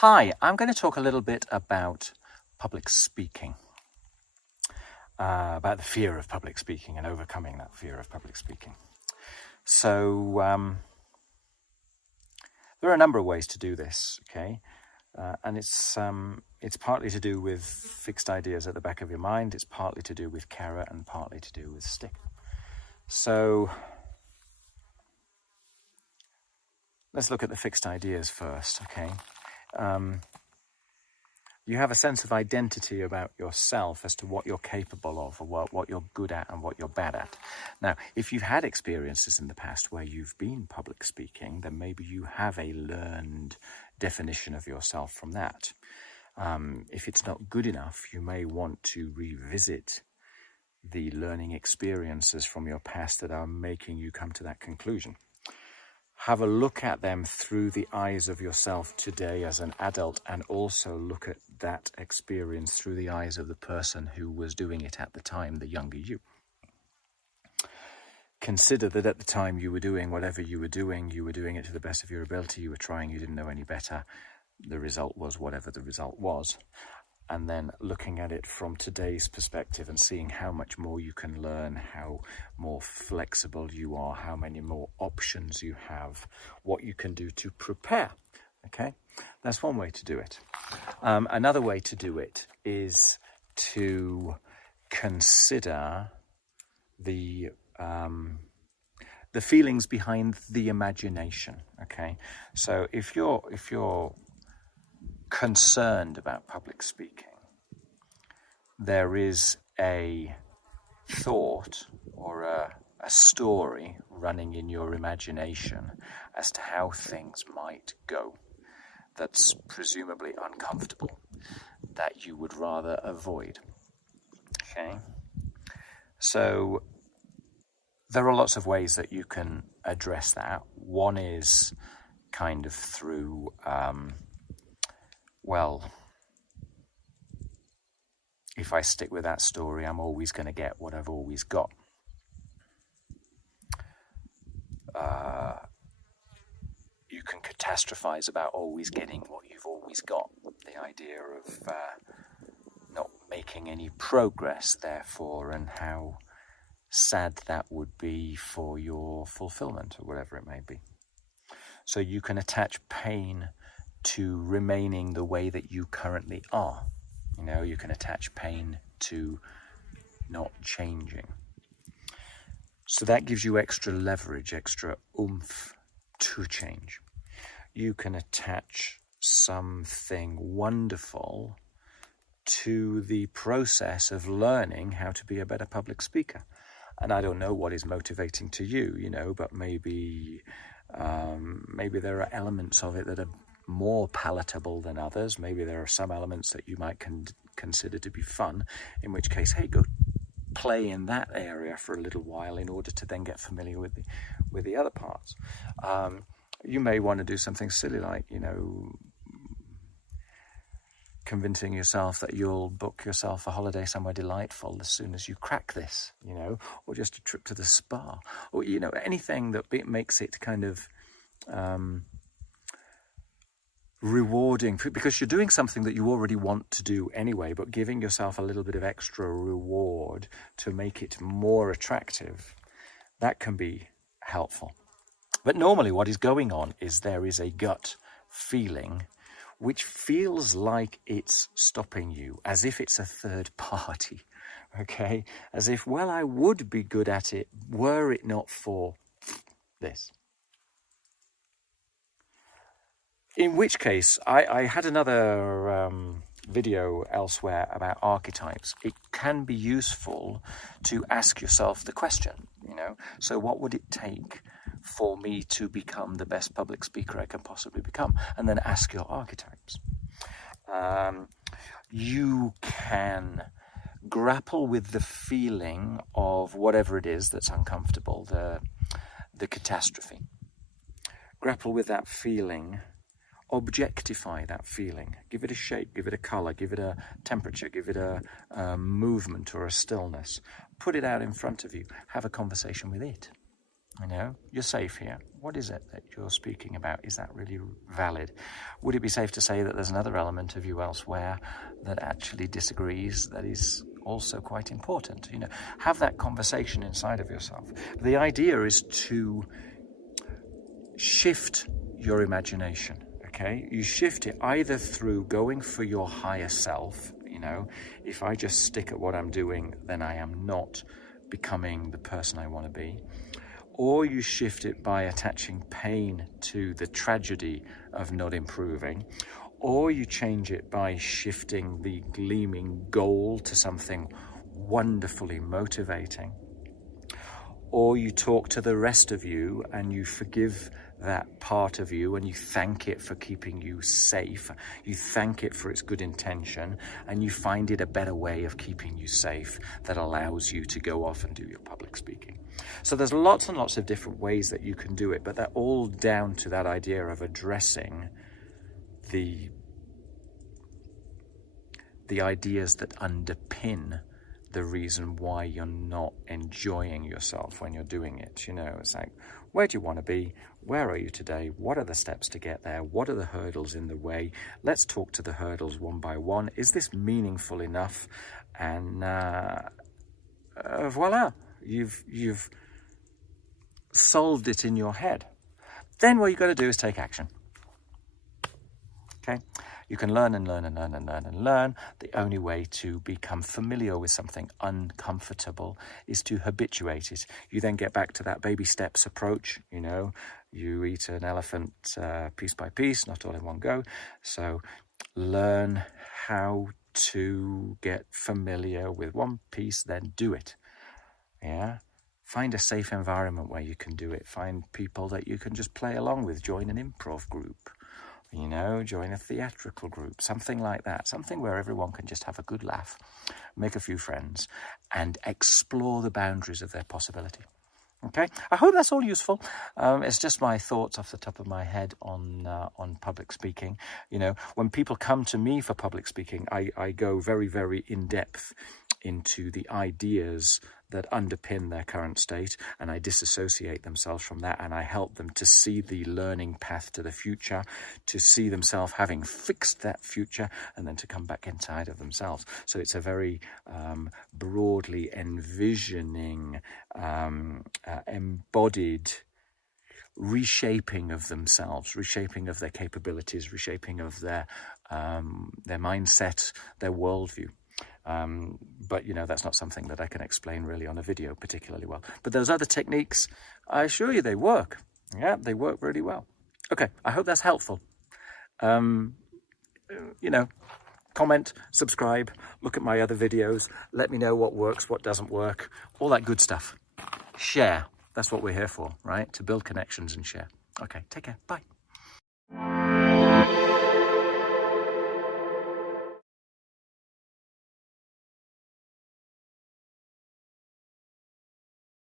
Hi, I'm going to talk a little bit about public speaking, about the fear of public speaking and overcoming that fear of public speaking. So there are a number of ways to do this, okay? And it's partly to do with fixed ideas at the back of your mind, it's partly to do with carrot and partly to do with stick. So let's look at the fixed ideas first, okay? You have a sense of identity about yourself as to what you're capable of, or what you're good at and what you're bad at. Now, if you've had experiences in the past where you've been public speaking, then maybe you have a learned definition of yourself from that. If it's not good enough, you may want to revisit the learning experiences from your past that are making you come to that conclusion. Have a look at them through the eyes of yourself today as an adult, and also look at that experience through the eyes of the person who was doing it at the time, the younger you. Consider that at the time you were doing whatever you were doing it to the best of your ability, you were trying, you didn't know any better. The result was whatever the result was. And then looking at it from today's perspective and seeing how much more you can learn, how more flexible you are, how many more options you have, what you can do to prepare. Okay, that's one way to do it. Another way to do it is to consider the feelings behind the imagination. Okay, so if you're concerned about public speaking, there is a thought or a story running in your imagination as to how things might go that's presumably uncomfortable, that you would rather avoid. Okay, so there are lots of ways that you can address that. One is kind of through if I stick with that story, I'm always going to get what I've always got. You can catastrophize about always getting what you've always got. The idea of not making any progress, therefore, and how sad that would be for your fulfillment, or whatever it may be. So you can attach pain to remaining the way that you currently are. You know, you can attach pain to not changing. So that gives you extra leverage, extra oomph to change. You can attach something wonderful to the process of learning how to be a better public speaker. And I don't know what is motivating to you, but maybe there are elements of it that are more palatable than others. Maybe there are some elements that you might consider to be fun, in which case, hey, go play in that area for a little while in order to then get familiar with the other parts. You may want to do something silly like, convincing yourself that you'll book yourself a holiday somewhere delightful as soon as you crack this, or just a trip to the spa, or, anything that makes it kind of rewarding, because you're doing something that you already want to do anyway, but giving yourself a little bit of extra reward to make it more attractive, that can be helpful. But normally what is going on is there is a gut feeling which feels like it's stopping you, as if it's a third party, okay? As if, I would be good at it were it not for this. In which case, I had another video elsewhere about archetypes. It can be useful to ask yourself the question, so what would it take for me to become the best public speaker I can possibly become? And then ask your archetypes. You can grapple with the feeling of whatever it is that's uncomfortable, the catastrophe. Grapple with that feeling. Objectify that feeling. Give it a shape, give it a color, give it a temperature, give it a movement or a stillness. Put it out in front of you. Have a conversation with it. You're safe here. What is it that you're speaking about? Is that really valid? Would it be safe to say that there's another element of you elsewhere that actually disagrees, that is also quite important? You know, have that conversation inside of yourself. The idea is to shift your imagination, okay? You shift it either through going for your higher self. You know, if I just stick at what I'm doing, then I am not becoming the person I want to be. Or you shift it by attaching pain to the tragedy of not improving. Or you change it by shifting the gleaming goal to something wonderfully motivating. Or you talk to the rest of you and you forgive that part of you and you thank it for keeping you safe. You thank it for its good intention and you find it a better way of keeping you safe that allows you to go off and do your public speaking. So there's lots and lots of different ways that you can do it, but they're all down to that idea of addressing the ideas that underpin the reason why you're not enjoying yourself when you're doing it. You know, it's like, where do you want to be? Where are you today? What are the steps to get there? What are the hurdles in the way? Let's talk to the hurdles one by one. Is this meaningful enough? And voila, you've solved it in your head. Then what you've got to do is take action. Okay? You can learn and learn and learn and learn and learn. The only way to become familiar with something uncomfortable is to habituate it. You then get back to that baby steps approach. You know, you eat an elephant piece by piece, not all in one go. So learn how to get familiar with one piece, then do it. Yeah. Find a safe environment where you can do it. Find people that you can just play along with. Join an improv group. You know, join a theatrical group, something like that, something where everyone can just have a good laugh, make a few friends, and explore the boundaries of their possibility. Okay, I hope that's all useful. It's just my thoughts off the top of my head on public speaking. You know, when people come to me for public speaking, I go very, very in depth into the ideas that underpin their current state, and I disassociate themselves from that, and I help them to see the learning path to the future, to see themselves having fixed that future, and then to come back inside of themselves. So it's a very broadly envisioning, embodied reshaping of themselves, reshaping of their capabilities, reshaping of their mindset, their worldview. But, you know, that's not something that I can explain really on a video particularly well. But those other techniques, I assure you they work. Yeah, they work really well. Okay, I hope that's helpful. You know, comment, subscribe, look at my other videos. Let me know what works, what doesn't work, all that good stuff. Share. That's what we're here for, right? To build connections and share. Okay, take care. Bye.